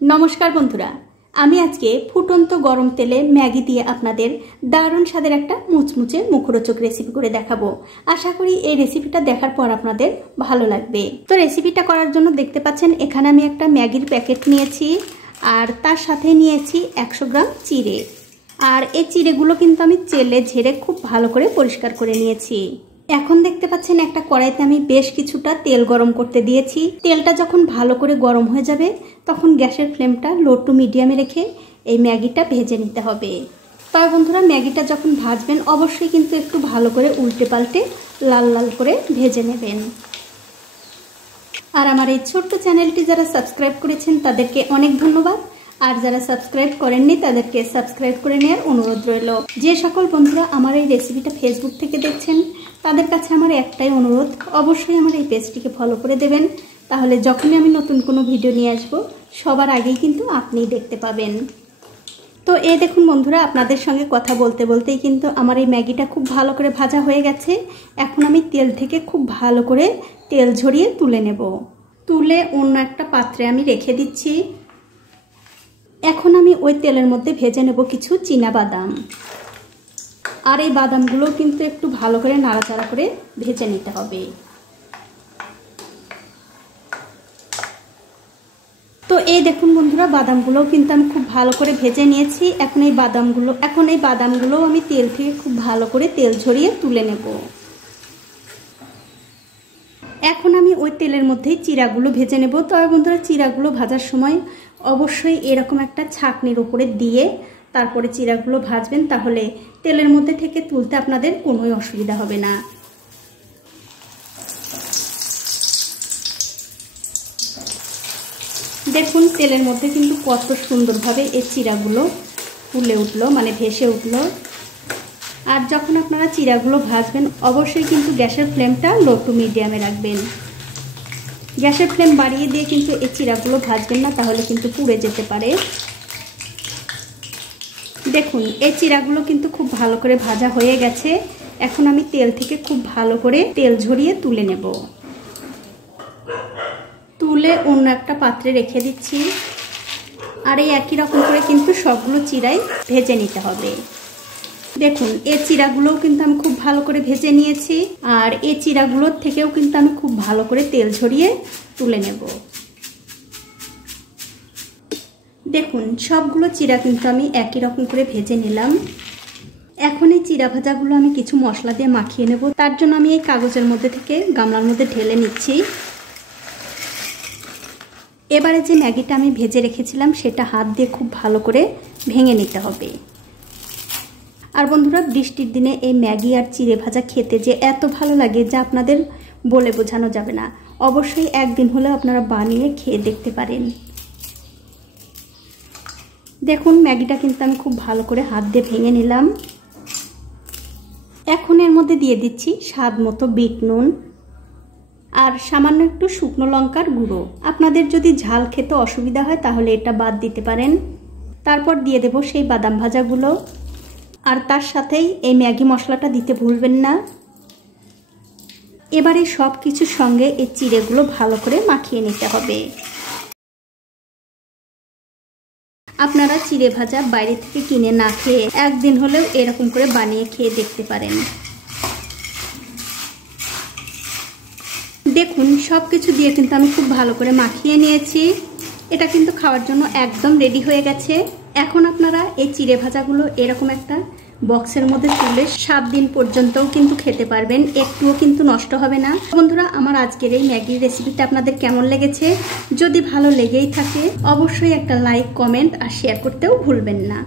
नमस्कार बंधुरा आमी आजके फुटন্ত गरम तेले मैगी दिए आपनादेर दारुण स्वादेर एकटा मुचमुचे मुखरोचक रेसिपि करे देखाबो। आशा करी এই রেসিপিটা দেখার পর আপনাদের ভালো লাগবে। তো রেসিপিটা করার জন্য দেখতে পাচ্ছেন এখানে আমি একটা ম্যাগির প্যাকেট নিয়েছি আর তার সাথে নিয়েছি 100 গ্রাম চিড়ে। আর এই চিড়েগুলো কিন্তু আমি চেলে ঝেড়ে খুব ভালো করে পরিষ্কার করে নিয়েছি। এখন দেখতে পাচ্ছেন একটা কড়াইতে আমি বেশ কিছুটা তেল গরম করতে দিয়েছি। তেলটা যখন ভালো করে গরম হয়ে যাবে তখন গ্যাসের ফ্লেমটা লো টু মিডিয়ামে রেখে এই ম্যাগিটা ভেজে নিতে হবে। তবে বন্ধুরা ম্যাগিটা যখন ভাজবেন অবশ্যই কিন্তু একটু ভালো করে উল্টে পাল্টে লাল লাল করে ভেজে নেবেন। আর আমার এই ছোট্ট চ্যানেলটি যারা সাবস্ক্রাইব করেছেন তাদেরকে অনেক ধন্যবাদ। আর যারা সাবস্ক্রাইব করেননি তাদেরকে সাবস্ক্রাইব করে নেওয়ার অনুরোধ রইল। যে সকল বন্ধুরা আমার এই রেসিপিটা ফেসবুক থেকে দেখছেন তাদের কাছে আমার একটাই অনুরোধ, অবশ্যই আমার এই পেজটিকে ফলো করে দেবেন। তাহলে যখনই আমি নতুন কোনো ভিডিও নিয়ে আসব সবার আগেই কিন্তু আপনিই দেখতে পাবেন। তো এই দেখুন বন্ধুরা, আপনাদের সঙ্গে কথা বলতে বলতেই কিন্তু আমার এই ম্যাগিটা খুব ভালো করে ভাজা হয়ে গেছে। এখন আমি তেল থেকে খুব ভালো করে তেল ঝরিয়ে তুলে নেব। তুলে অন্য একটা পাত্রে আমি রেখে দিচ্ছি। এখন আমি ওই তেলের মধ্যে ভেজে নেব কিছু চীনা বাদাম। আর এই বাদামগুলো কিন্তু একটু ভালো করে নাড়াচাড়া করে ভেজে নিতে হবে। তো এই দেখুন বন্ধুরা, বাদামগুলো কিন্তু আমি খুব ভালো করে ভেজে নিয়েছি। এখন এই বাদামগুলো আমি তেল থেকে খুব ভালো করে তেল ঝরিয়ে তুলে নেব। এখন আমি ওই তেলের মধ্যেই চিড়াগুলো ভেজে নেব। তবে বন্ধুরা চিড়াগুলো ভাজার সময় অবশ্যই এরকম একটা ছাঁকনির উপরে দিয়ে তারপরে চিড়াগুলো ভাজবেন, তাহলে তেলের মধ্যে থেকে তুলতে আপনাদের কোনোই অসুবিধা হবে না। দেখুন তেলের মধ্যে কিন্তু কত সুন্দরভাবে এই চিড়াগুলো ফুলে উঠলো, মানে ভেসে উঠলো। আর যখন আপনারা চিড়াগুলো ভাজবেন অবশ্যই কিন্তু গ্যাসের ফ্লেমটা লো টু মিডিয়ামে রাখবেন। গ্যাসের ফ্লেম বাড়িয়ে দিয়ে কিন্তু এই চিড়াগুলো ভাজবেন না, তাহলে কিন্তু পুড়ে যেতে পারে। দেখুন এই চিড়াগুলো কিন্তু খুব ভালো করে ভাজা হয়ে গেছে। এখন আমি তেল থেকে খুব ভালো করে তেল ঝরিয়ে তুলে নেব। তুলে অন্য একটা পাত্রে রেখে দিচ্ছি। আর এই একই রকম করে কিন্তু সবগুলো চিড়াই ভেজে নিতে হবে। দেখুন এই চিড়াগুলোও কিন্তু আমি খুব ভালো করে ভেজে নিয়েছি। আর এই চিড়াগুলোর থেকেও কিন্তু আমি খুব ভালো করে তেল ঝরিয়ে তুলে নেব। দেখুন সবগুলো চিড়া কিন্তু আমি একই রকম করে ভেজে নিলাম। এখন এই চিড়া ভাজাগুলো আমি কিছু মশলা দিয়ে মাখিয়ে নেব। তার জন্য আমি এই কাগজের মধ্যে থেকে গামলার মধ্যে ঢেলে নিচ্ছি। এবারে যে ম্যাগিটা আমি ভেজে রেখেছিলাম সেটা হাত দিয়ে খুব ভালো করে ভেঙে নিতে হবে। আর বন্ধুরা বৃষ্টির দিনে এই ম্যাগি আর চিড়ে ভাজা খেতে যে এত ভালো লাগে যা আপনাদের বলে বোঝানো যাবে না। অবশ্যই একদিন হলেও আপনারা বানিয়ে খেয়ে দেখতে পারেন। দেখুন ম্যাগিটা কিন্তু আমি খুব ভালো করে হাত দিয়ে ভেঙে নিলাম। এখন এর মধ্যে দিয়ে দিচ্ছি স্বাদ মতো বিট নুন আর সামান্য একটু শুকনো লঙ্কার গুঁড়ো। আপনাদের যদি ঝাল খেতে অসুবিধা হয় তাহলে এটা বাদ দিতে পারেন। তারপর দিয়ে দেব সেই বাদাম ভাজাগুলো। আর তার সাথেই এই ম্যাগি মশলাটা দিতে ভুলবেন না। এবারে সব কিছুর সঙ্গে এই চিড়েগুলো ভালো করে মাখিয়ে নিতে হবে। আপনারা চিড়ে ভাজা বাইরে থেকে কিনে না খেয়ে একদিন হলেও এরকম করে বানিয়ে খেয়ে দেখতে পারেন। দেখুন সব কিছু দিয়ে কিন্তু আমি খুব ভালো করে মাখিয়ে নিয়েছি। এটা কিন্তু খাওয়ার জন্য একদম রেডি হয়ে গেছে। এখন আপনারা এই চিড়ে ভাজাগুলো এরকম একটা বক্সের মধ্যে তুলে 7 দিন পর্যন্তও কিন্তু খেতে পারবেন, একটুও কিন্তু নষ্ট হবে না। বন্ধুরা আমার আজকের এই ম্যাগির রেসিপিটা আপনাদের কেমন লেগেছে? যদি ভালো লেগেই থাকে অবশ্যই একটা লাইক, কমেন্ট আর শেয়ার করতেও ভুলবেন না।